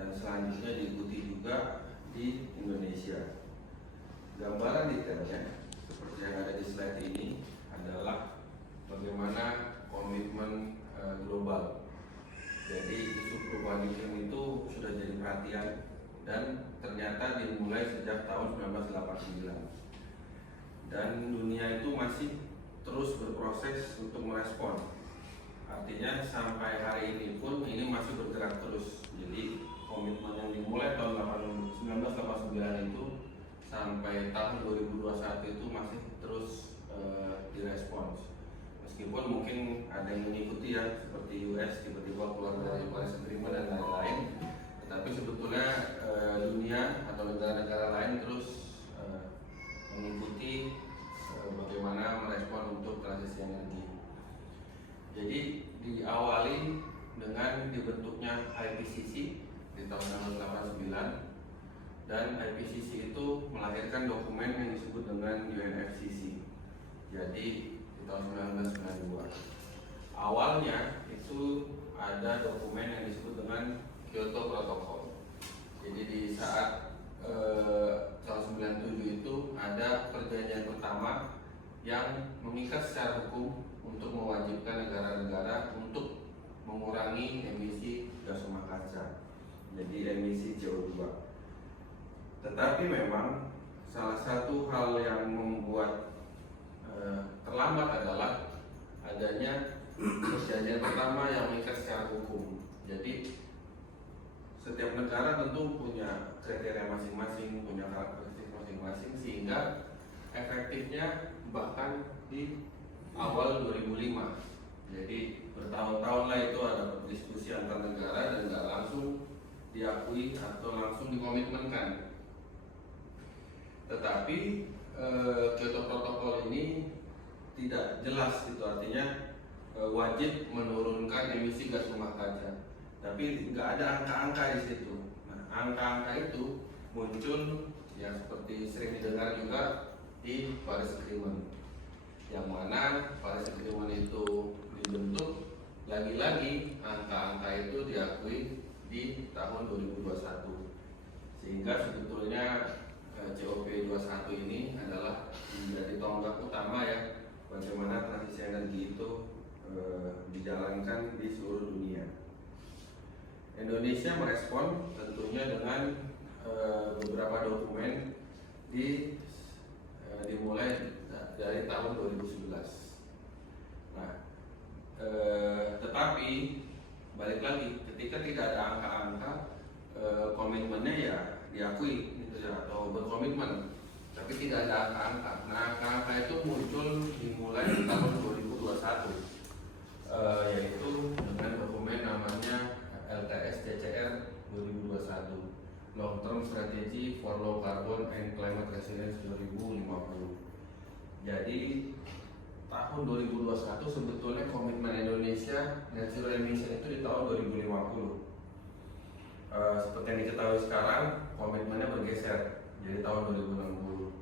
dan selanjutnya diikuti juga di Indonesia. Gambaran detailnya seperti yang ada di slide ini adalah bagaimana komitmen global. Jadi isu perubahan iklim itu sudah jadi perhatian dan ternyata dimulai sejak tahun 1989. Dan dunia itu masih terus berproses untuk merespon. Artinya sampai hari ini pun ini masih bergerak terus. Jadi komitmen yang dimulai tahun 1989 itu sampai tahun 2021 itu masih terus direspons. Meskipun mungkin ada yang mengikuti ya, seperti US tiba-tiba keluar dari Paris Agreement dan lain-lain, tetapi sebetulnya dunia atau negara-negara lain terus mengikuti bagaimana merespon untuk transisi energi. Jadi diawali dengan dibentuknya IPCC di tahun 1989. Dan IPCC itu melahirkan dokumen yang disebut dengan UNFCCC. Jadi di tahun 1992. Awalnya itu ada dokumen yang disebut dengan Kyoto Protocol. Jadi di saat tahun 97 itu ada perjanjian pertama yang mengikat secara hukum untuk mewajibkan negara-negara untuk mengurangi emisi gas rumah kaca. Jadi emisi CO2. Tetapi memang salah satu hal yang membuat terlambat adalah adanya perjanjian pertama yang mengikat secara hukum. Jadi setiap negara tentu punya kriteria masing-masing, punya karakteristik masing-masing, sehingga efektifnya bahkan di awal 2005. Jadi bertahun-tahun lah itu ada diskusi antar negara dan nggak langsung diakui atau langsung dikomitmenkan. Tetapi Kyoto Protocol ini tidak jelas, itu artinya wajib menurunkan emisi gas rumah kaca, tapi nggak ada angka-angka di situ. Nah, angka-angka itu muncul yang seperti sering didengar juga di Paris Agreement, yang mana Paris Agreement itu dibentuk lagi-lagi angka-angka itu diakui di tahun 2021, sehingga sebetulnya COP21 ini adalah menjadi tonggak utama ya bagaimana transisi energi itu dijalankan di seluruh dunia. Indonesia merespon tentunya dengan beberapa dokumen dimulai dari tahun 2011. Nah, tetapi balik lagi, ketika tidak ada angka-angka, komitmennya ya diakui gitu ya, atau berkomitmen, tapi tidak ada angka-angka. Nah, angka-angka itu muncul dimulai di tahun 2021, yaitu dengan dokumen namanya LTS-CCR 2021, Long Term Strategy for Low Carbon and Climate Resilience 2050. Jadi tahun 2021 sebetulnya komitmen Indonesia net zero emission itu di tahun 2050. Seperti yang diketahui sekarang, komitmennya bergeser jadi tahun 2060.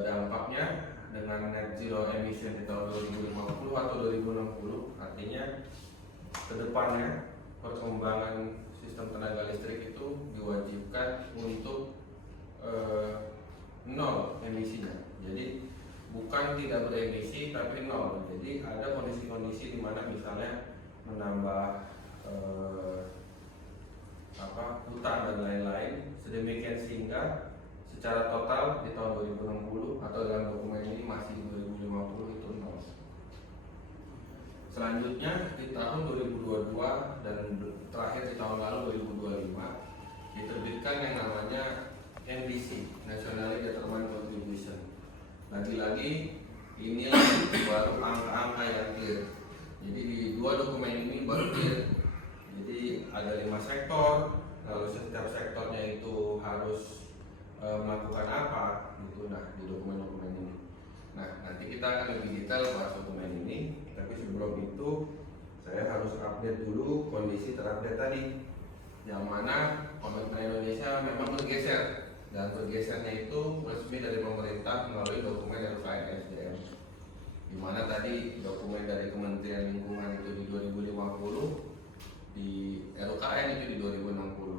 Dampaknya dengan net zero emission di tahun 2050 atau 2060, artinya kedepannya perkembangan sistem tenaga listrik itu diwajibkan untuk nol emisinya. Jadi bukan tidak beremisi tapi nol. Jadi ada kondisi-kondisi di mana misalnya menambah hutan dan lain-lain, sedemikian sehingga secara total di tahun 2060 atau dalam dokumen ini masih 2050 itu nol. Selanjutnya di tahun 2022 dan terakhir di tahun lalu 2025 diterbitkan yang namanya NDC, Nationally Determined Contribution. Lagi-lagi inilah baru angka-angka yang clear. Jadi di dua dokumen ini baru clear. Jadi ada 5 sektor, lalu setiap sektornya itu harus melakukan apa gitu. Nah, di dokumen-dokumen ini. Nah, nanti kita akan lebih detail bahas dokumen ini. Tapi sebelum itu saya harus update dulu kondisi terupdate tadi, yang mana komitmen Indonesia memang bergeser, dan bergesernya itu resmi dari pemerintah melalui dokumen RUKN SDM, di mana tadi dokumen dari Kementerian Lingkungan itu di 2050, di RUKN itu di 2060.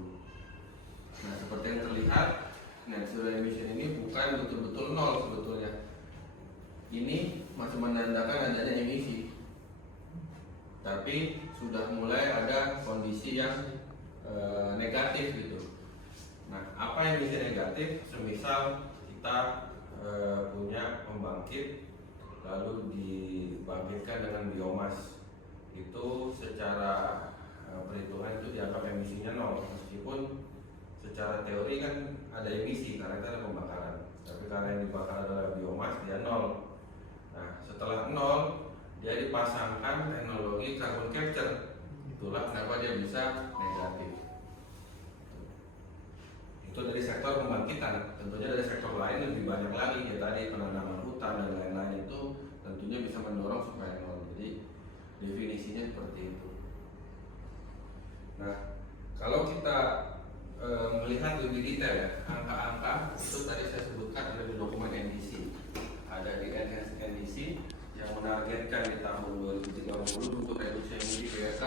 emisi yang negatif gitu. Nah, apa emisi negatif? Semisal kita punya pembangkit lalu dibangkitkan dengan biomas, itu secara perhitungan itu dianggap emisinya nol, meskipun secara teori kan ada emisi karena itu ada pembakaran, tapi karena yang dibakar adalah biomas, dia nol. Nah, setelah nol dia dipasangkan teknologi carbon capture, itulah kenapa dia bisa negatif. Itu dari sektor pembangkitan. Tentunya dari sektor lain lebih banyak lagi, ya tadi penanaman hutan dan lain-lain itu tentunya bisa mendorong supaya nol. Jadi definisinya seperti itu. Nah, kalau kita melihat lebih detail ya, angka-angka itu tadi saya sebutkan ada di dokumen NDC, ada di NDC yang menargetkan di tahun 2030 untuk reduksi emisi GHG,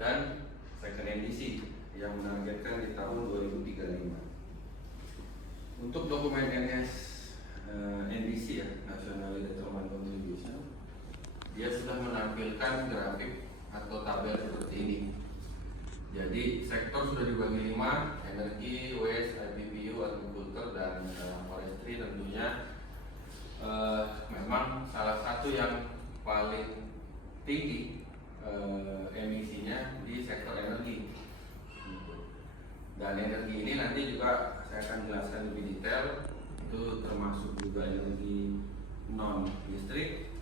dan second NDC yang menargetkan di tahun 2035. Untuk dokumen NDC ya, National Determined Contribution, dia sudah menampilkan grafik atau tabel seperti ini. Jadi sektor sudah dibagi 5, energi, waste, IPPU, agriculture, dan forestry. Tentunya memang salah satu yang paling tinggi emisinya di sektor energi. Dan energi ini nanti juga saya akan jelaskan lebih detail, itu termasuk juga energi non listrik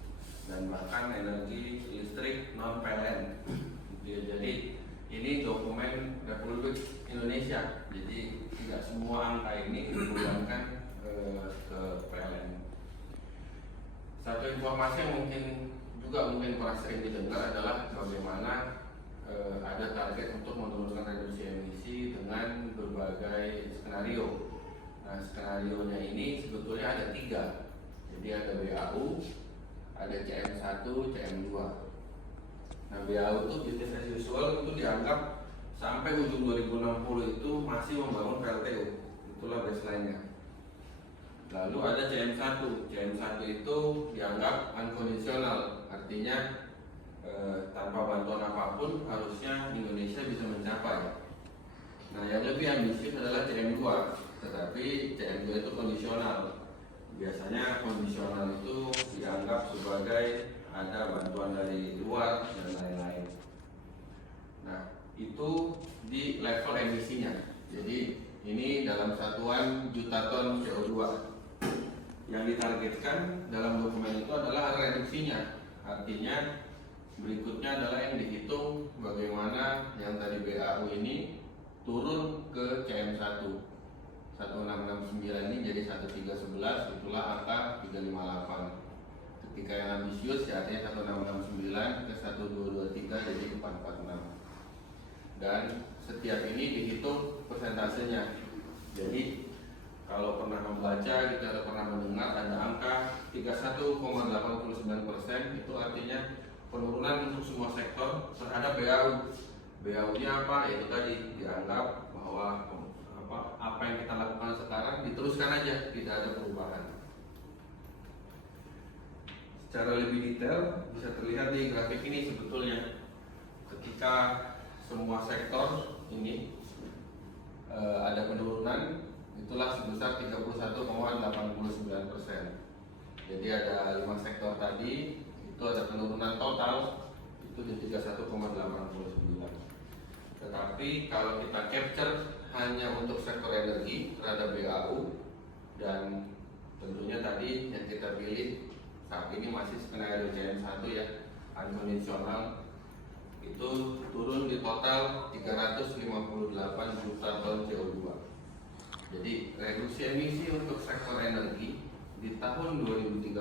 dan bahkan energi listrik non PLN. Jadi ini dokumen Republik Indonesia, jadi tidak semua angka ini dibebankan ke PLN. Satu informasi yang mungkin pernah sering didengar adalah bagaimana ada target untuk menurunkan reduksi emisi dengan berbagai skenario. Nah, skenario-nya ini sebetulnya ada 3. Jadi ada BAU, ada CM1, CM2. Nah, BAU itu business as usual, itu dianggap sampai ujung 2060 itu masih membangun PLTU. Itulah baseline-nya. Lalu ada CM1. CM1 itu dianggap unconditional, artinya tanpa bantuan apapun harusnya Indonesia bisa mencapai. Nah, yang lebih ambisius adalah CM2, tetapi CM2 itu kondisional. Biasanya kondisional itu dianggap sebagai ada bantuan dari luar dan lain-lain. Nah, itu di level emisinya. Jadi ini dalam satuan juta ton CO2. Yang ditargetkan dalam dokumen itu adalah reduksinya. Artinya berikutnya adalah yang dihitung bagaimana yang tadi BAU ini turun ke CM1 1669 ini jadi 1311, itulah angka 358. Ketika yang ambisius ya artinya 1669 ke 1223 jadi 446. Dan setiap ini dihitung persentasenya. Jadi kalau pernah membaca, kita ada pernah mendengar ada angka 31,89%, itu artinya penurunan untuk semua sektor terhadap BAU. BAU-nya apa? Itu tadi dianggap bahwa apa yang kita lakukan sekarang diteruskan aja, tidak ada perubahan. Secara lebih detail bisa terlihat di grafik ini sebetulnya ketika semua sektor ini ada penurunan, itulah sebesar 31,89%. Jadi ada 5 sektor tadi itu ada penurunan total itu di 31,89. Tetapi kalau kita capture hanya untuk sektor energi terhadap BAU, dan tentunya tadi yang kita pilih saat ini masih skenario CM1 ya, unconditional, itu turun di total 358 juta ton CO2. Jadi reduksi emisi untuk sektor energi di tahun 2030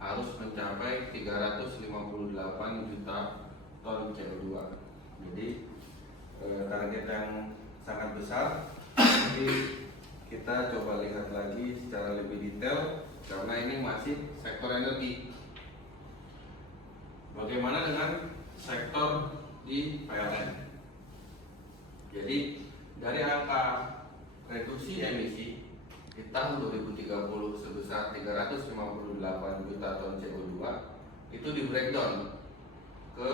harus mencapai 358 juta ton CO2. Jadi target yang sangat besar. Jadi kita coba lihat lagi secara lebih detail karena ini masih sektor energi. Bagaimana dengan sektor di PLN? Jadi dari angka reduksi emisi di tahun 2030 sebesar 358 juta ton CO2 itu di breakdown ke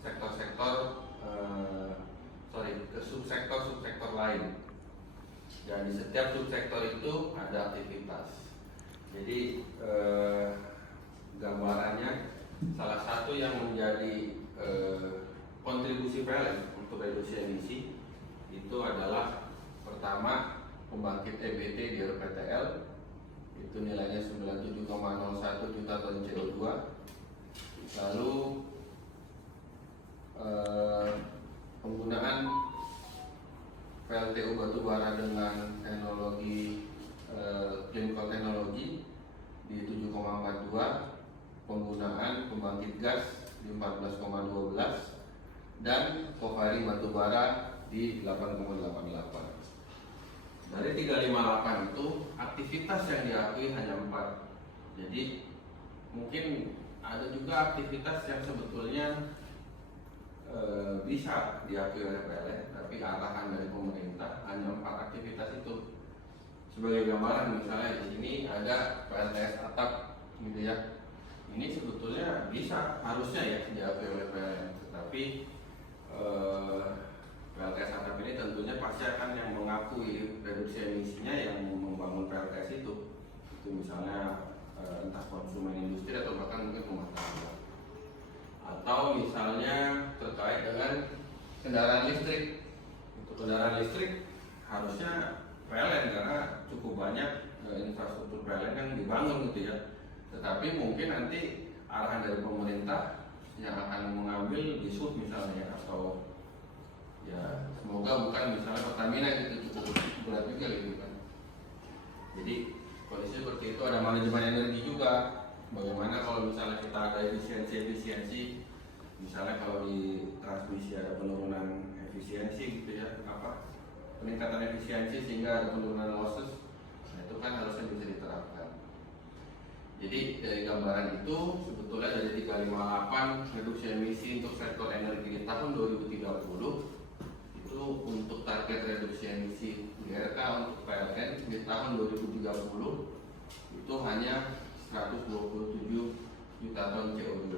sektor-sektor lain. Dan di setiap subsektor itu ada aktivitas. Jadi gambarannya salah satu yang menjadi kontribusi PLN untuk reduksi emisi itu adalah pertama pembangkit EBT di RPTL, itu nilainya 97,01 juta ton CO2. Lalu penggunaan PLTU batubara dengan teknologi clean coal teknologi di 7,42, penggunaan pembangkit gas di 14,12, dan co-firing batubara di 8,88. Dari 358 itu aktivitas yang diakui hanya 4. Jadi mungkin ada juga aktivitas yang sebetulnya bisa diakui oleh PLN, tapi arahan dari pemerintah hanya 4 aktivitas itu. Sebagai gambaran, misalnya di sini ada PLTS atap, gitu ya. Ini sebetulnya bisa, harusnya ya diakui oleh PLN, tetapi PLTS atap ini tentunya pasti akan yang mengakui reduksi emisinya yang membangun PLTS itu misalnya entah konsumen industri atau bahkan mungkin rumah tangga. Atau misalnya terkait dengan kendaraan listrik. Untuk kendaraan listrik harusnya PLN karena cukup banyak infrastruktur PLN yang dibangun gitu ya. Tetapi mungkin nanti arahan dari pemerintah yang akan mengambil di sub misalnya, atau ya semoga bukan misalnya Pertamina gitu, cukup berat juga gitu kan. Jadi kondisi seperti itu, ada manajemen energi juga. Bagaimana kalau misalnya kita ada efisiensi, misalnya kalau di transmisi ada penurunan efisiensi gitu ya, peningkatan efisiensi sehingga ada penurunan losses, nah itu kan harusnya bisa diterapkan. Jadi dari gambaran itu sebetulnya dari 358 reduksi emisi untuk sektor energi di tahun 2030 itu untuk target reduksi emisi GRK untuk PLN di tahun 2030 itu hanya 127 juta ton CO2.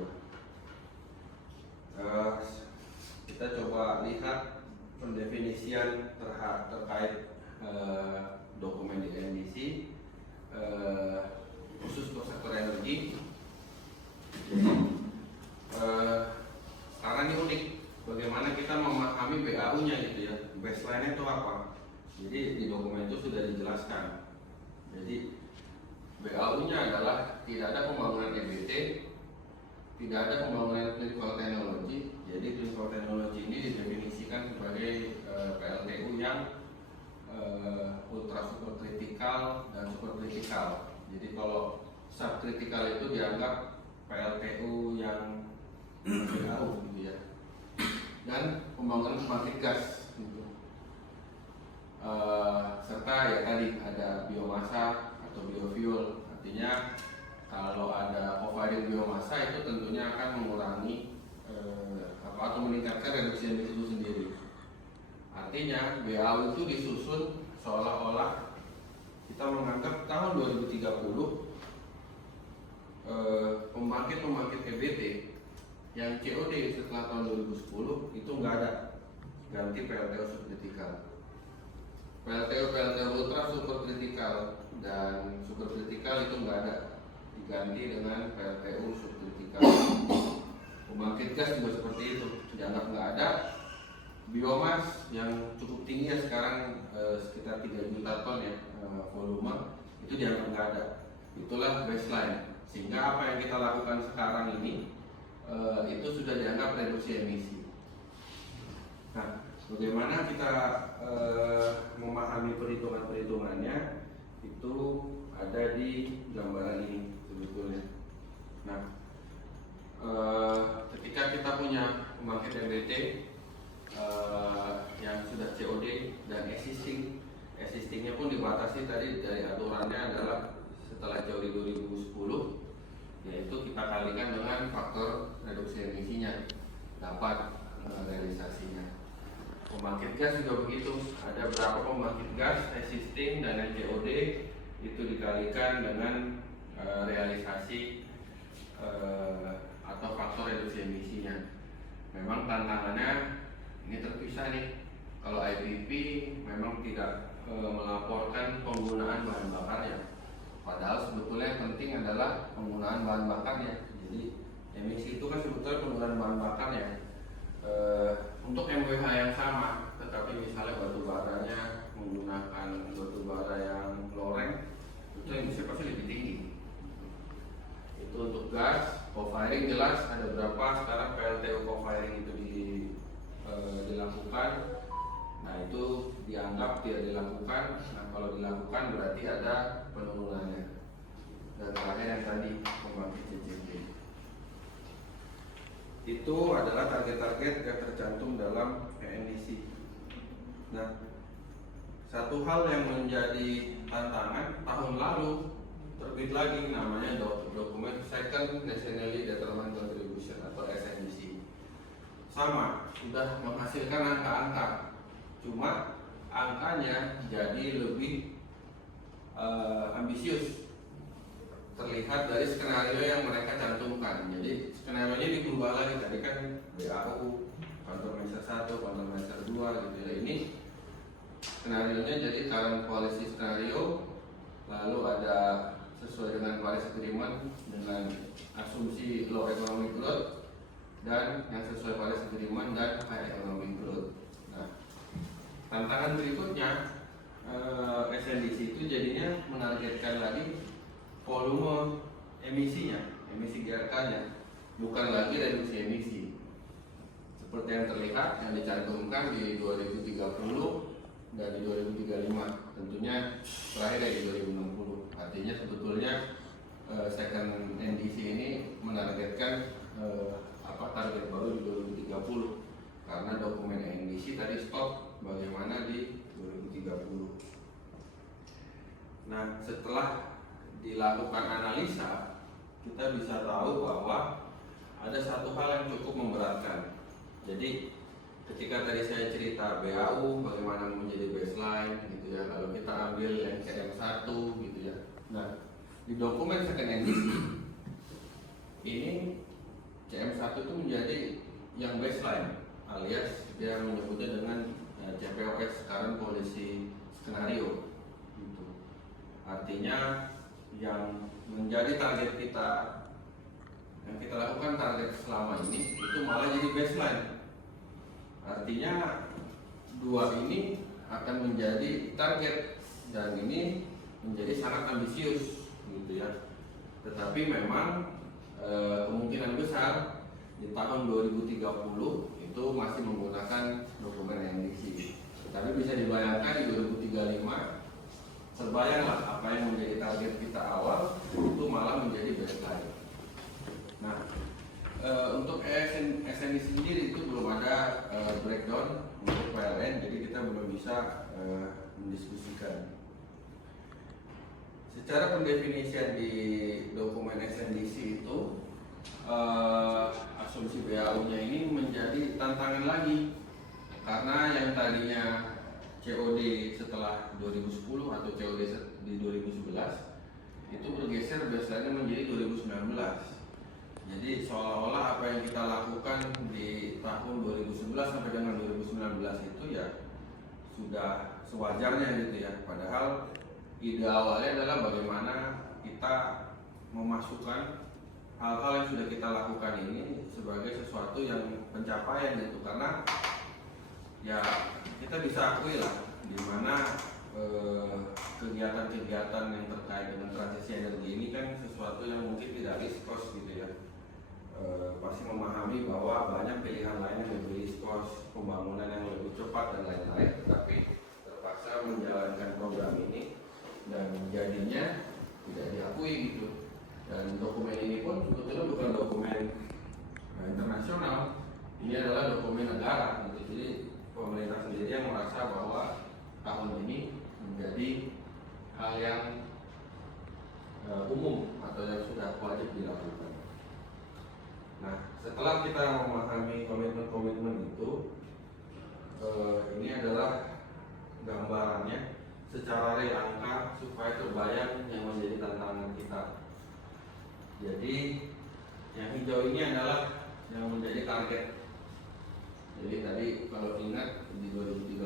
Kita coba lihat pendefinisian terkait dokumen di emisi khusus untuk sektor energi. Sekarang ini unik, bagaimana kita memahami BAU-nya gitu ya, baseline-nya itu apa. Jadi di dokumen itu sudah dijelaskan. Jadi BAU-nya adalah tidak ada pembangunan EBT, tidak ada pembangunan clean coal technology. Jadi clean coal technology ini didefinisikan sebagai PLTU yang ultra superkritikal dan superkritikal. Jadi kalau subkritikal itu dianggap PLTU yang BAU gitu ya. Dan pembangunan pembangkit gas gitu. Serta ya tadi ada biomasa atau biofuel, artinya kalau ada co-firing biomasa itu tentunya akan mengurangi atau meningkatkan reduksi emisi itu sendiri. Artinya BAU itu disusun seolah-olah kita menganggap tahun 2030 pembangkit EBT yang COD setelah tahun 2010 itu nggak ada, ganti PLTU subkritikal. PLTU ultra superkritikal dan superkritikal itu nggak ada, diganti dengan PLTU subkritikal. Pembangkit gas juga seperti itu, dianggap nggak ada. Biomas yang cukup tinggi ya sekarang sekitar 3 juta ton ya volume, itu dianggap nggak ada. Itulah baseline, sehingga apa yang kita lakukan sekarang ini itu sudah dianggap reduksi emisi. Nah, bagaimana kita memahami perhitungan-perhitungannya itu ada di gambaran ini sebetulnya. Nah, ketika kita punya pembangkit EBT yang sudah COD dan existingnya pun dibatasi tadi dari aturannya adalah setelah COD 2010, yaitu kita kalikan dengan faktor reduksi emisinya, dapat realisasinya. Pembangkit gas juga begitu, ada berapa pembangkit gas existing dan COD itu dikalikan dengan realisasi atau faktor reduksi emisinya. Memang tantangannya ini terpisah nih, Kalau IPP memang tidak melaporkan penggunaan bahan bakarnya. Padahal sebetulnya yang penting adalah penggunaan bahan bakarnya. Jadi emisi itu kan sebetulnya penggunaan bahan bakarnya. Untuk MWH yang sama, tetapi misalnya batu baranya menggunakan batu bara yang loreng, itu emisi pasti lebih tinggi. Itu untuk gas. Co-firing jelas ada berapa sekarang PLTU co-firing itu dilakukan. Nah itu dianggap tidak dilakukan. Nah kalau dilakukan berarti ada penurunannya. Dan terakhir yang tadi pembangkit CCP, itu adalah target-target yang tercantum dalam ENDC. Nah, satu hal yang menjadi tantangan tahun lalu terbit lagi namanya dokumen Second Nationally Determined Contribution atau SNDC. Sama, sudah menghasilkan angka-angka, cuma angkanya jadi lebih ambisius. Terlihat dari skenario yang mereka cantumkan. Jadi skenario-nya diubah lagi. Tadi kan BAU, countermeasure 1, countermeasure 2 gitu ya. Ini skenario-nya jadi current policy skenario, lalu ada sesuai dengan Paris Agreement dengan asumsi low economic growth, dan yang sesuai Paris Agreement dan high economic growth. Nah, tantangan berikutnya SNDC itu jadinya menargetkan lagi volume emisinya, emisi GRK-nya, bukan lagi reduksi emisi. Seperti yang terlihat yang dicantumkan di 2030 dan di 2035, tentunya terakhir di 2060. Artinya sebetulnya second NDC ini menargetkan target baru di 2030, karena dokumen NDC tadi stop bagaimana di 2030. Nah, setelah dilakukan analisa, kita bisa tahu bahwa ada satu hal yang cukup memberatkan. Jadi ketika tadi saya cerita BAU bagaimana menjadi baseline gitu ya, lalu kita ambil yang CM1 gitu ya. Nah, di dokumen second NDC ini CM1 itu menjadi yang baseline, alias dia menyebutnya dengan CPOS, current policy skenario gitu. Artinya yang menjadi target kita, yang kita lakukan target selama ini itu malah jadi baseline. Artinya dua ini akan menjadi target dan ini menjadi sangat ambisius gitu ya. Tetapi memang kemungkinan besar di tahun 2030 itu masih menggunakan dokumen NDC. Tapi bisa dibayangkan di 2035 terbayanglah apa yang menjadi target kita awal itu malah menjadi baseline. Nah, untuk SNI sendiri itu belum ada breakdown untuk PLN, jadi kita belum bisa mendiskusikan. Secara pendefinisian di dokumen SNDC itu asumsi BAU-nya ini menjadi tantangan lagi, karena yang tadinya COD setelah 2010 atau COD di 2011 itu bergeser biasanya menjadi 2019. Jadi seolah-olah apa yang kita lakukan di tahun 2011 sampai dengan 2019 itu ya sudah sewajarnya gitu ya. Padahal ide awalnya adalah bagaimana kita memasukkan hal-hal yang sudah kita lakukan ini sebagai sesuatu yang pencapaian gitu, karena ya kita bisa akui lah di mana kegiatan-kegiatan yang terkait dengan transisi energi ini kan sesuatu yang mungkin tidak riskos gitu ya. Pasti memahami bahwa banyak pilihan lain yang lebih riskos, pembangunan yang lebih cepat dan lain-lain, tetapi terpaksa menjalankan program ini dan jadinya tidak diakui gitu. Dan dokumen ini pun sebetulnya bukan dokumen internasional, ini adalah dokumen negara gitu. Jadi pemerintah sendiri yang merasa bahwa tahun ini menjadi hal yang umum atau yang sudah wajib dilakukan. Nah, setelah kita memahami komitmen-komitmen itu, ini adalah gambarannya secara real angka supaya terbayang yang menjadi tantangan kita. Jadi yang hijau ini adalah yang menjadi target. Jadi tadi kalau ingat di 2030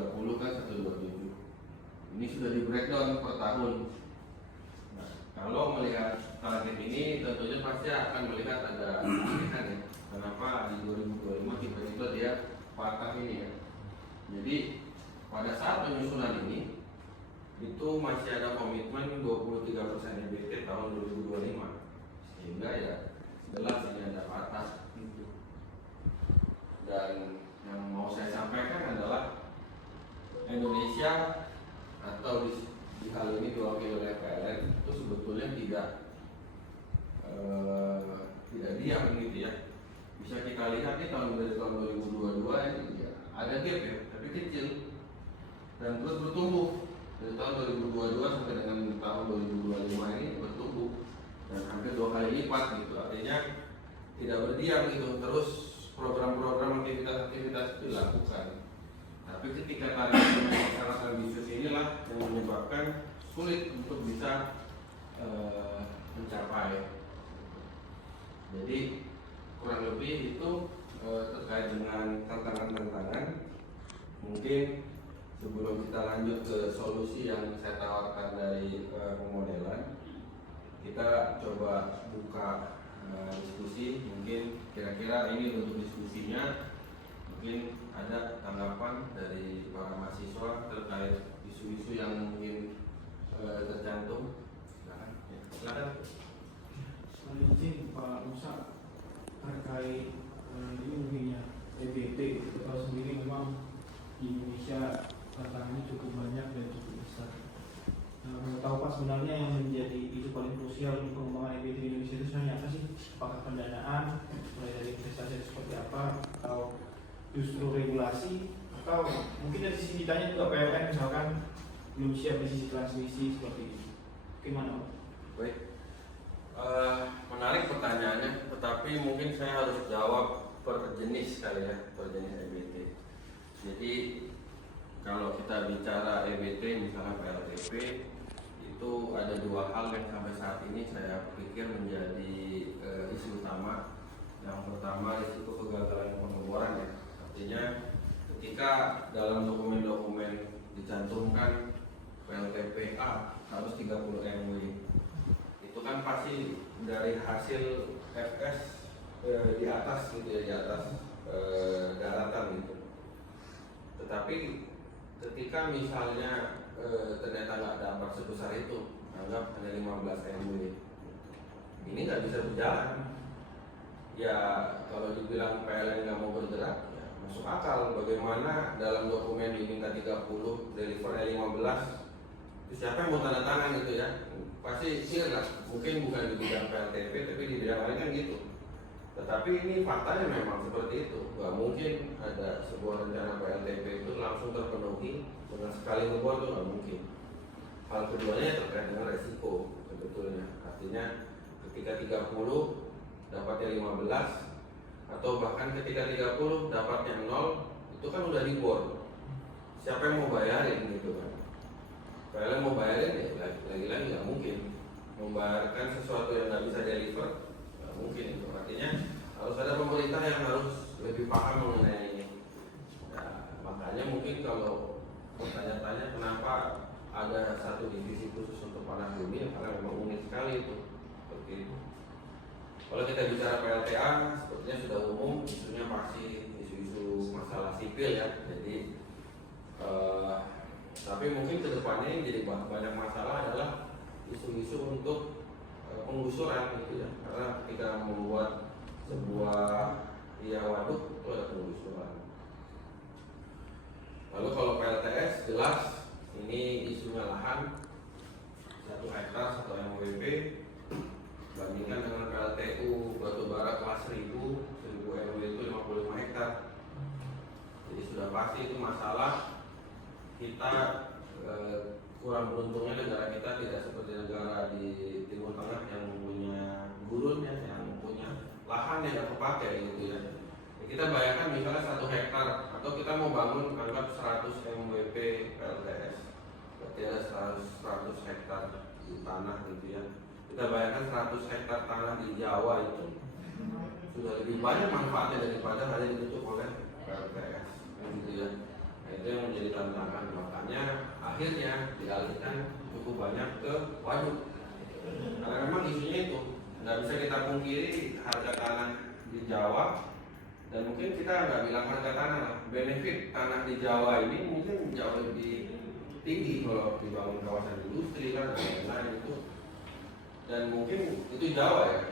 breakdown per tahun. Nah, kalau melihat target ini tentunya pasti akan melihat ada kenaikan ya. Kenapa di 2025 tiba-tiba dia patah ini ya. Jadi pada saat penyusunan ini itu masih ada komitmen 23% EBT tahun 2025, sehingga ya jelas ini ada patah gitu. Dan yang mau saya sampaikan adalah Indonesia atau di hal ini diwakili oleh PLN itu sebetulnya tidak diam gitu ya. Bisa kita lihat nih dari tahun 2022 ini ya, ada gap ya, tapi kecil dan terus bertumbuh dari tahun 2022 sampai dengan tahun 2025 ini bertumbuh dan hampir 2 kali lipat gitu. Artinya tidak berdiam gitu, terus program-program aktivitas itu dilakukan. Tapi ketika target yang sangat ambisius inilah yang menyebabkan sulit untuk bisa mencapai. Jadi kurang lebih itu terkait dengan tantangan-tantangan. Mungkin sebelum kita lanjut ke solusi yang saya tawarkan dari pemodelan, kita coba buka diskusi. Mungkin kira-kira ini untuk diskusinya, mungkin ada tanggapan dari para mahasiswa terkait isu-isu yang mungkin tercantum. Silakan. Izin Pak Musa terkait ini mungkinnya EBT. Kita tahu sendiri memang di Indonesia tantangannya cukup banyak dan cukup besar. Mau tahu Pak, sebenarnya yang menjadi isu paling krusial untuk pengembangan EBT di Indonesia itu sebenarnya apa sih? Apakah pendanaan, mulai dari investasi seperti apa, atau justru regulasi, atau mungkin dari sisi kitanya juga PLN misalkan belum siap di sisi transmisi seperti ini? Gimana Pak? Baik. Menarik pertanyaannya, tetapi mungkin saya harus jawab per jenis kali ya, per jenis EBT. Jadi kalau kita bicara EBT misalnya PLTP, itu ada 2 hal yang sampai saat ini saya pikir menjadi isu utama. Yang pertama risiko kegagalan pengeboran ya. Artinya ketika dalam dokumen-dokumen dicantumkan PLTPA harus 30 MW, itu kan pasti dari hasil FS di atas gitu ya, di atas daratan gitu. Tetapi ketika misalnya ternyata nggak dapat sebesar itu, anggap hanya 15 MW, ini nggak bisa berjalan. Ya kalau dibilang PLN nggak mau bergerak, ya masuk akal. Bagaimana dalam dokumen diminta 30, delivernya 15, itu siapa yang mau tanda tangan gitu ya? Pasti sih lah, mungkin bukan di bidang PLTP tapi di bidang lain kan gitu. Tetapi ini faktanya memang seperti itu. Gak mungkin ada sebuah rencana PLTP itu langsung terpenuhi dengan sekali ngebor, itu gak mungkin. Hal keduanya terkait dengan resiko sebetulnya. Artinya ketika 30 dapatnya 15, atau bahkan ketika 30 dapatnya 0, itu kan udah dibor. Siapa yang mau bayarin gitu kan? PLN mau bayarin ya lagi-lagi nggak mungkin. Membayarkan sesuatu yang nggak bisa deliver nggak mungkin itu. Artinya harus ada pemerintah yang harus lebih paham mengenai ini. Nah, makanya mungkin kalau bertanya-tanya kenapa ada satu divisi khusus untuk panas bumi, karena memang unik sekali itu. Seperti itu. Kalau kita bicara PLTA, sepertinya sudah umum, isunya pasti isu-isu masalah sipil ya. Jadi tapi mungkin kedepannya yang jadi banyak masalah adalah isu-isu untuk penggusuran gitu ya. Karena ketika membuat sebuah waduk itu ada penggusuran. Lalu kalau PLTS jelas ini isunya lahan 1 hektar 1 MWP, bandingkan dengan PLTU batubara kelas 1000 MW itu 55 hektar. Jadi sudah pasti itu masalah. Kita kurang beruntungnya negara kita tidak seperti negara di Timur Tengah yang punya gurun ya, yang punya lahan yang tidak terpakai gitu ya. Kita bayangkan misalnya 1 hektar atau kita mau bangun anggap 100 MWP PLTS, berarti ada 100 hektar di tanah gitu ya. Kita bayangkan 100 hektar tanah di Jawa itu sudah lebih banyak manfaatnya daripada hanya ditutup oleh PLTS gitu ya. Nah, itu yang menjadi tantangan, makanya akhirnya dialihkan cukup banyak ke waduk. Karena memang isunya itu nggak bisa kita pungkiri harga tanah di Jawa, dan mungkin kita nggak bilang harga tanah lah, benefit tanah di Jawa ini mungkin jauh lebih tinggi kalau dibangun kawasan industri kan dan lain-lain itu. Dan mungkin itu Jawa ya.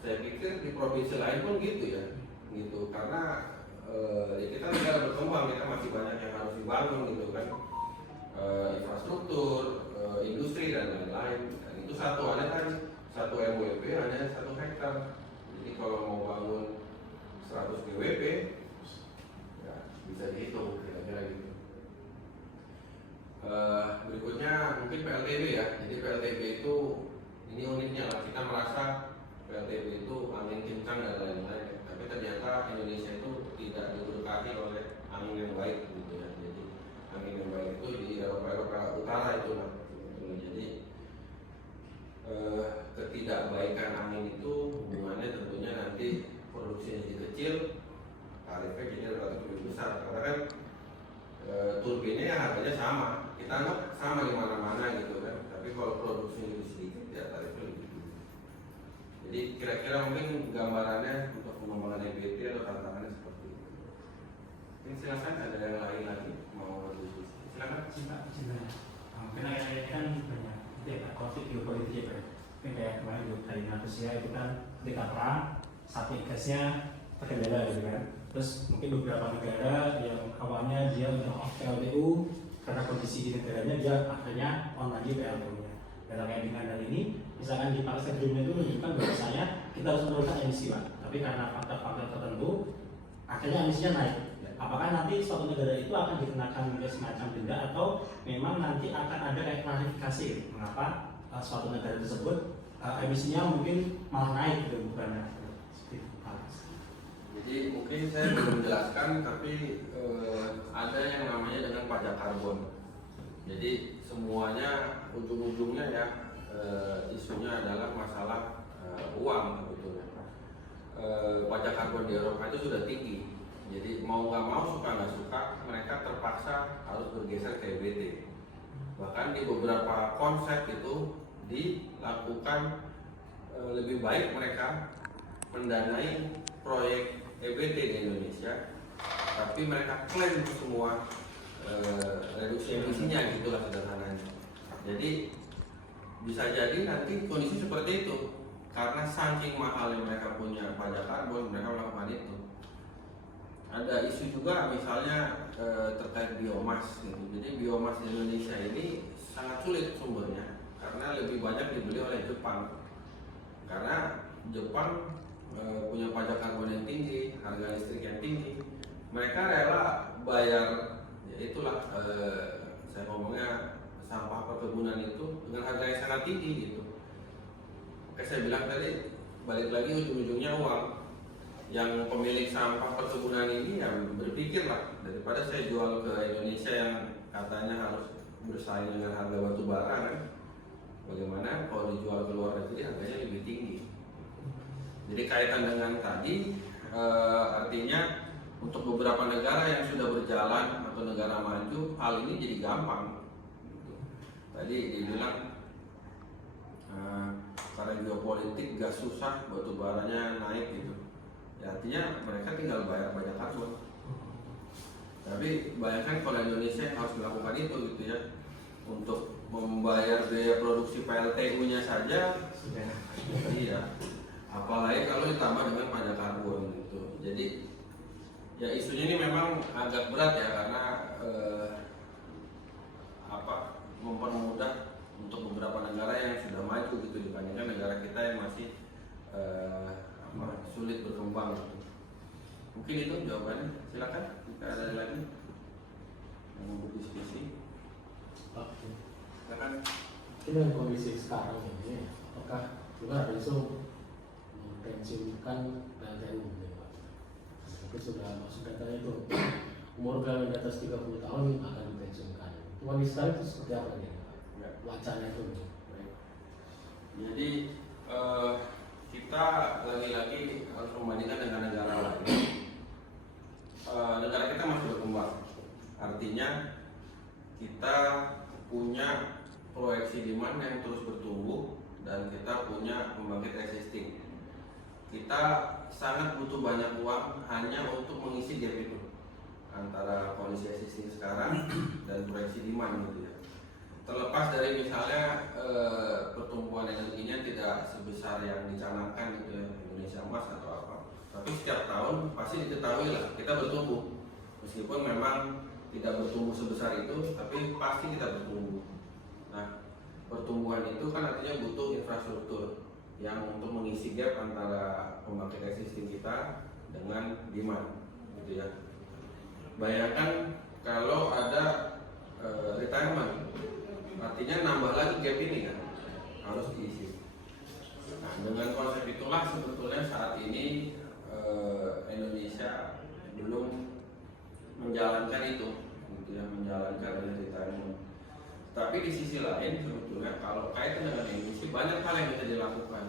Saya pikir di provinsi lain pun gitu ya, gitu karena ya kita negara berkembang, kita masih banyak yang harus dibangun gitu kan, infrastruktur, industri dan lain-lain. Dan itu satu ada kan 1 MWP hanya 1 hektar. Jadi kalau mau bangun 100 GWP ya bisa dihitung kira-kira gitu. Berikutnya mungkin PLTB ya. Jadi PLTB itu ini uniknya lah, kita merasa PLTB itu angin kencang dan lain-lain, tapi ternyata Indonesia itu tidak diberkati oleh angin yang baik gitu ya. Jadi angin yang baik itu di Eropa Utara itu lah. Jadi ketidakbaikan angin itu hubungannya tentunya nanti produksinya jadi kecil, tarifnya jadi relatif lebih besar. Karena kan turbinnya harganya sama, kita anggap sama di mana-mana gitu kan. Tapi kalau produksinya lebih sedikit ya tarifnya lebih tinggi. Jadi kira-kira mungkin gambarannya untuk pengembangan EBT atau tantangannya seperti itu. Mungkin silakan ada yang lain lagi mau diskusi. Silakan. Mungkin akhir-akhir ini kan banyak konflik geopolitik ya, mungkin kayak kemarin di Ukraina Rusia itu kan ketika perang supply gasnya terkendala gitu kan. Terus mungkin beberapa negara yang awalnya dia udah off PLTU karena kondisi di negaranya dia akhirnya on lagi PLTU-nya. Dan terkait dengan hal ini, misalkan di Paris Agreement itu menunjukkan bahwasanya kita harus menurunkan emisi Pak, tapi karena faktor-faktor tertentu akhirnya emisinya naik. Apakah nanti suatu negara itu akan dikenakan semacam denda atau memang nanti akan ada kayak klarifikasi mengapa suatu negara tersebut emisinya mungkin malah naik gitu bukannya seperti itu. Jadi mungkin saya belum menjelaskan, tapi ada yang namanya dengan pajak karbon. Jadi semuanya ujung-ujungnya ya isunya adalah masalah uang sebetulnya. Pajak karbon di Eropa itu sudah tinggi. Jadi mau nggak mau, suka nggak suka, mereka terpaksa harus bergeser ke EBT. Bahkan di beberapa konsep itu dilakukan lebih baik mereka mendanai proyek EBT di Indonesia, tapi mereka klaim semua reduksi emisinya, gitulah sederhananya. Jadi bisa jadi nanti kondisi seperti itu karena saking mahalnya mereka punya pajak karbon, mereka melakukan itu. Ada isu juga misalnya terkait biomas gitu. Jadi biomas di Indonesia ini sangat sulit sumbernya karena lebih banyak dibeli oleh Jepang. Karena Jepang punya pajak karbon yang tinggi, harga listrik yang tinggi. Mereka rela bayar, ya itulah saya ngomongnya sampah perkebunan itu dengan harga yang sangat tinggi gitu. Kayak saya bilang tadi, balik lagi ujung-ujungnya uang. Yang pemilik sampah perkebunan ini yang berpikirlah, daripada saya jual ke Indonesia yang katanya harus bersaing dengan harga batu bara kan, bagaimana kalau dijual ke luar negeri harganya lebih tinggi. Jadi kaitan dengan tadi artinya untuk beberapa negara yang sudah berjalan atau negara maju, hal ini jadi gampang. Tadi dibilang karena geopolitik gas susah, batu baranya naik gitu. Ya, artinya mereka tinggal bayar pajak karbon. Tapi bayangkan kalau Indonesia harus melakukan itu gitu ya, untuk membayar biaya produksi PLTU-nya saja sudah. Iya. Apalagi kalau ditambah dengan pajak karbon gitu. Jadi ya isunya ini memang agak berat ya karena mempermudah untuk beberapa negara yang sudah maju gitu dibandingkan negara kita yang masih sulit berkembang gitu. Mungkin itu jawabannya. Silakan jika ada lagi yang mau berdiskusi. Oke. Silakan. Dengan kondisi sekarang ini, apakah juga ada isu mempensiunkan PLTU gitu ya Pak? Tapi sudah masuk data itu umur PLTU di atas 30 tahun akan dipensiunkan. Kondisi sekarang itu seperti apa nih Pak? Wacana itu. Jadi kita lagi-lagi harus membandingkan dengan negara lain. Negara kita masih berkembang, Artinya kita punya proyeksi demand yang terus bertumbuh dan kita punya pembangkit existing. Kita sangat butuh banyak uang hanya untuk mengisi gap itu antara kondisi existing sekarang dan proyeksi demand gitu ya. Terlepas dari misalnya pertumbuhan energinya tidak sebesar yang dicanangkan gitu ya, Indonesia Emas atau apa, tapi setiap tahun pasti diketahui lah kita bertumbuh, meskipun memang tidak bertumbuh sebesar itu, tapi pasti kita bertumbuh. Nah, pertumbuhan itu kan artinya butuh infrastruktur yang untuk mengisi gap antara pembangkit existing kita dengan demand gitu ya. Bayangkan kalau ada retirement, artinya nambah lagi gap ini kan, harus diisi. Nah, dengan konsep itulah sebetulnya saat ini Indonesia belum menjalankan itu, gitu ya, menjalankan retirement. Tapi di sisi lain sebetulnya kalau kaitan dengan emisi banyak hal yang bisa dilakukan.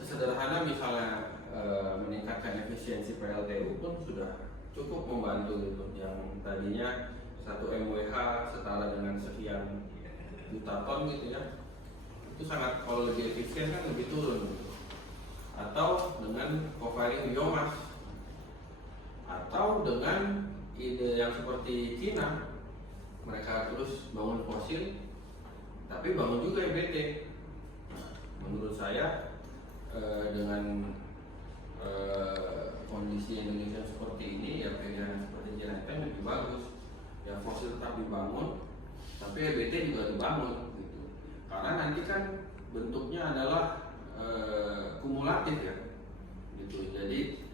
Sesederhana misalnya meningkatkan efisiensi PLTU pun sudah cukup membantu gitu. Yang tadinya 1 MWH setara dengan sekian juta ton gitu ya, itu sangat, kalau lebih efisien kan lebih turun gitu. Atau dengan co-firing biomas, atau dengan ide yang seperti Cina, mereka terus bangun fosil tapi bangun juga EBT. Menurut saya dengan kondisi Indonesia seperti ini ya, pilihan seperti Cina itu lebih bagus ya, fosil tetap dibangun tapi EBT juga dibangun gitu. Karena nanti kan bentuknya adalah kumulatif ya gitu. Jadi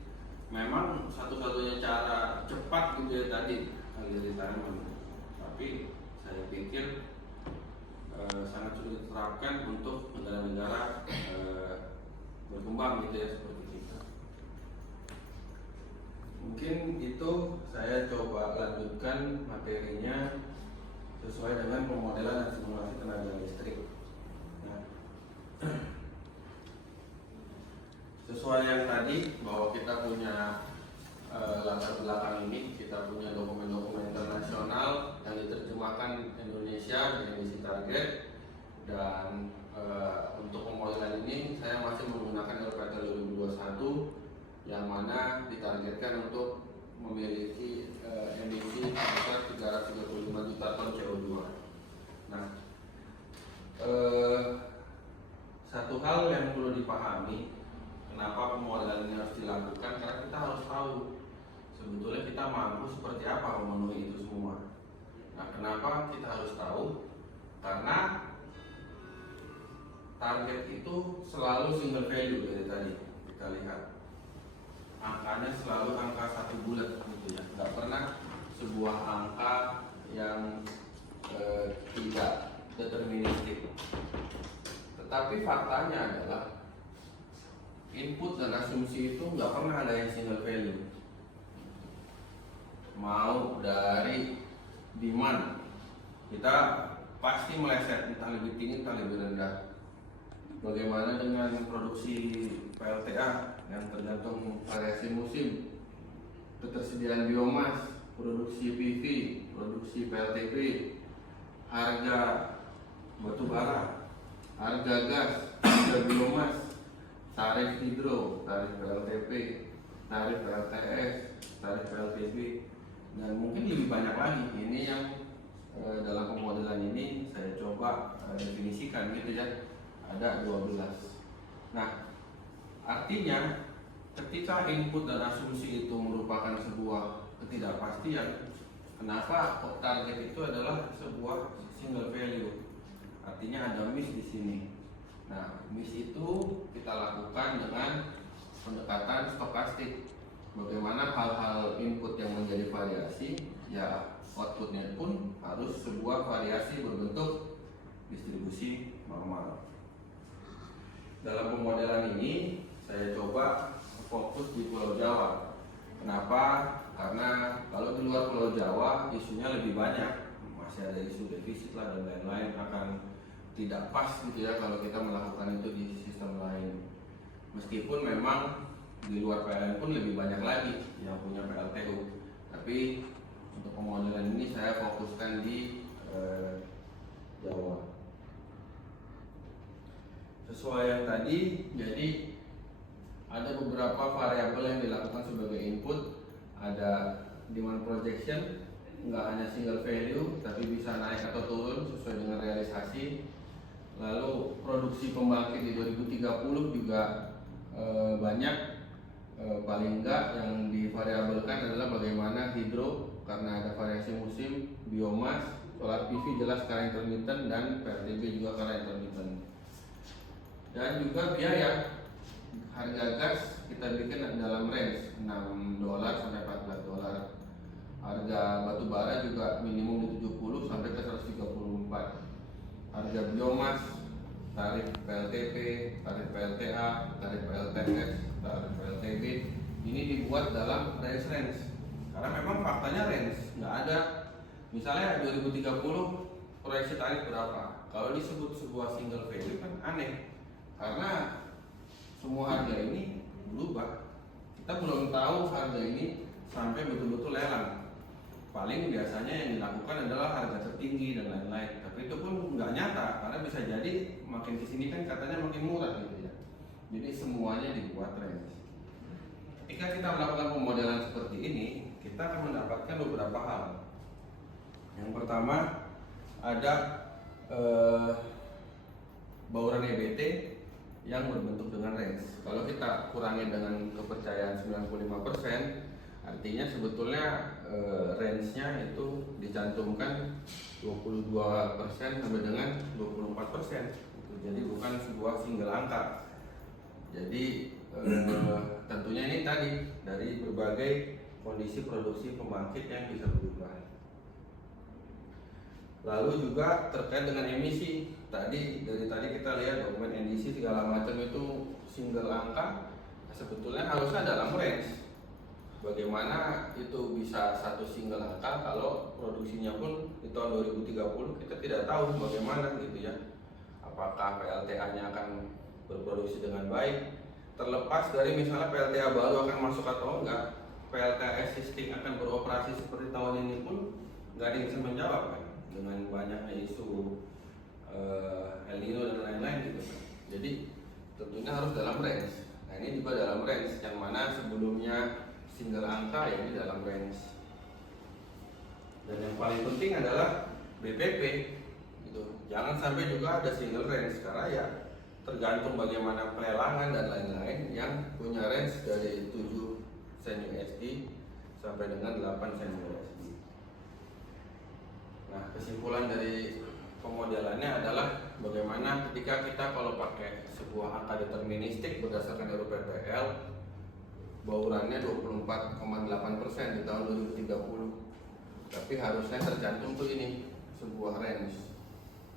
memang satu-satunya cara cepat gitu ya tadi retirement, tapi saya pikir sangat sulit diterapkan untuk negara-negara berkembang gitu ya seperti kita. Mungkin itu saya coba lanjutkan materinya sesuai dengan pemodelan dan simulasi tenaga listrik. Nah, sesuai yang tadi bahwa kita punya latar belakang ini, kita punya dokumen-dokumen internasional yang diterjemahkan Indonesia dengan emisi target, dan untuk pemodelan ini saya masih menggunakan RPT 2021 yang mana ditargetkan untuk memiliki emisi sebesar 335 juta ton CO2. Nah, satu hal yang perlu dipahami, kenapa pemodelan ini harus dilakukan, karena kita harus tahu sebetulnya kita mampu seperti apa memenuhi itu semua. Nah, kenapa kita harus tahu? Karena target itu selalu single value dari tadi kita lihat. Angkanya selalu angka 1 bulat gitu ya, nggak pernah sebuah angka yang tidak deterministik. Tetapi faktanya adalah input dan asumsi itu nggak pernah ada yang single value. Mau dari demand, kita pasti meleset, entah lebih tinggi entah lebih rendah. Bagaimana dengan produksi PLTA yang tergantung variasi musim, ketersediaan biomas, produksi PV, produksi PLTP, harga batu bara, harga gas, harga biomas, tarif hidro, tarif PLTP, tarif PLTS, tarif PLTB, dan mungkin lebih banyak lagi. Ini yang dalam pemodelan ini saya coba definisikan gitu ya. Ada 12. Nah, artinya ketika input dan asumsi itu merupakan sebuah ketidakpastian, kenapa kok target itu adalah sebuah single value? Artinya ada miss di sini. Nah, miss itu kita lakukan dengan pendekatan stokastik. Bagaimana hal-hal input yang menjadi variasi, ya outputnya pun harus sebuah variasi berbentuk distribusi normal. Dalam pemodelan ini saya coba fokus di Pulau Jawa. Kenapa? Karena kalau di luar Pulau Jawa isunya lebih banyak, masih ada isu defisit lah dan lain-lain, akan tidak pas gitu ya kalau kita melakukan itu di sistem lain. Meskipun memang di luar PLN pun lebih banyak lagi yang punya PLTU, tapi Untuk pemodelan ini saya fokuskan di Jawa. Sesuai yang tadi, jadi ada beberapa variabel yang dilakukan sebagai input. Ada demand projection, nggak hanya single value, tapi bisa naik atau turun sesuai dengan realisasi. Lalu produksi pembangkit di 2030 juga banyak, paling enggak yang divariabelkan adalah bagaimana hidro karena ada variasi musim, biomas, solar PV jelas karena intermittent, dan PLTB juga karena intermittent. Dan juga biaya, harga gas kita bikin dalam range $6 sampai $14. Harga batu bara juga minimum di 70 sampai ke 134. Harga biomas, tarif PLTP, tarif PLTA, tarif PLTS, tarif PLTB ini dibuat dalam range karena memang faktanya range, nggak ada misalnya 2030 proyeksi tarif berapa. Kalau disebut sebuah single value kan aneh, karena semua harga ini berubah. Kita belum tahu harga ini sampai betul-betul lelang. Paling biasanya yang dilakukan adalah harga tertinggi dan lain-lain, tapi itu pun nggak nyata karena bisa jadi makin kesini kan katanya makin murah gitu ya. Jadi semuanya dibuat range. Ketika kita melakukan pemodelan seperti ini, kita akan mendapatkan beberapa hal. Yang pertama ada bauran EBT yang berbentuk dengan range. Kalau kita kurangi dengan kepercayaan 95%, artinya sebetulnya range-nya itu dicantumkan 22% sampai dengan 24%. Jadi bukan sebuah single angka. Jadi tentunya ini tadi dari berbagai kondisi produksi pembangkit yang bisa berubah. Lalu juga terkait dengan emisi. Dari tadi kita lihat dokumen NDC segala macam itu single angka, sebetulnya harusnya dalam range. Bagaimana itu bisa satu single angka kalau produksinya pun di tahun 2030 kita tidak tahu bagaimana gitu ya. Apakah PLTA-nya akan berproduksi dengan baik, terlepas dari misalnya PLTA baru akan masuk atau enggak. PLTA existing akan beroperasi seperti tahun ini pun nggak ada yang bisa menjawab kan, dengan banyaknya isu El Nino dan lain-lain gitu kan. Jadi tentunya harus dalam range. Nah ini juga dalam range, yang mana sebelumnya single angka ya ini dalam range. Dan yang paling penting adalah BPP gitu. Jangan sampai juga ada single range, karena ya tergantung bagaimana pelelangan dan lain-lain, yang punya range dari 7 sen USD sampai dengan 8 sen USD. Nah, kesimpulan dari pemodelannya adalah bagaimana ketika kita kalau pakai sebuah angka deterministik berdasarkan RUPPL, baurannya 24,8% di tahun 2030. Tapi harusnya tercantum tuh ini sebuah range.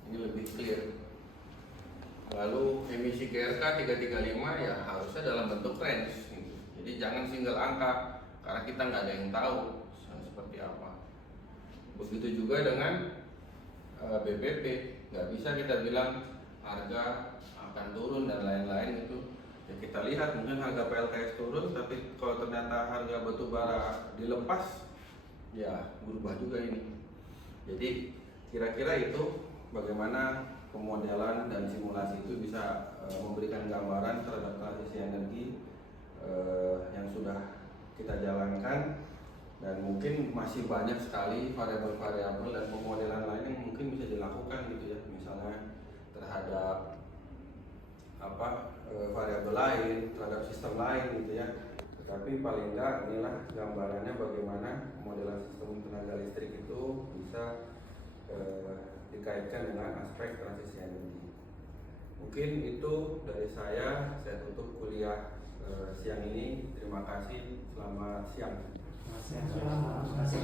Ini lebih clear. Lalu emisi GRK 335 ya harusnya dalam bentuk range gitu. Jadi jangan single angka, karena kita nggak ada yang tahu seperti apa. Begitu juga dengan BPP, nggak bisa kita bilang harga akan turun dan lain-lain itu. Ya kita lihat mungkin harga PLTS turun, tapi kalau ternyata harga batu bara dilepas, ya berubah juga ini. Jadi kira-kira itu bagaimana pemodelan dan simulasi itu bisa memberikan gambaran terhadap transisi energi yang sudah kita jalankan, dan mungkin masih banyak sekali variabel-variabel dan pemodelan lain yang mungkin bisa dilakukan gitu ya, misalnya terhadap variabel lain, terhadap sistem lain gitu ya. Tetapi paling enggak inilah gambarannya bagaimana pemodelan sistem tenaga listrik itu bisa dikaitkan dengan aspek transisi energi. Mungkin itu dari saya tutup kuliah siang ini. Terima kasih, selamat siang. Terima kasih.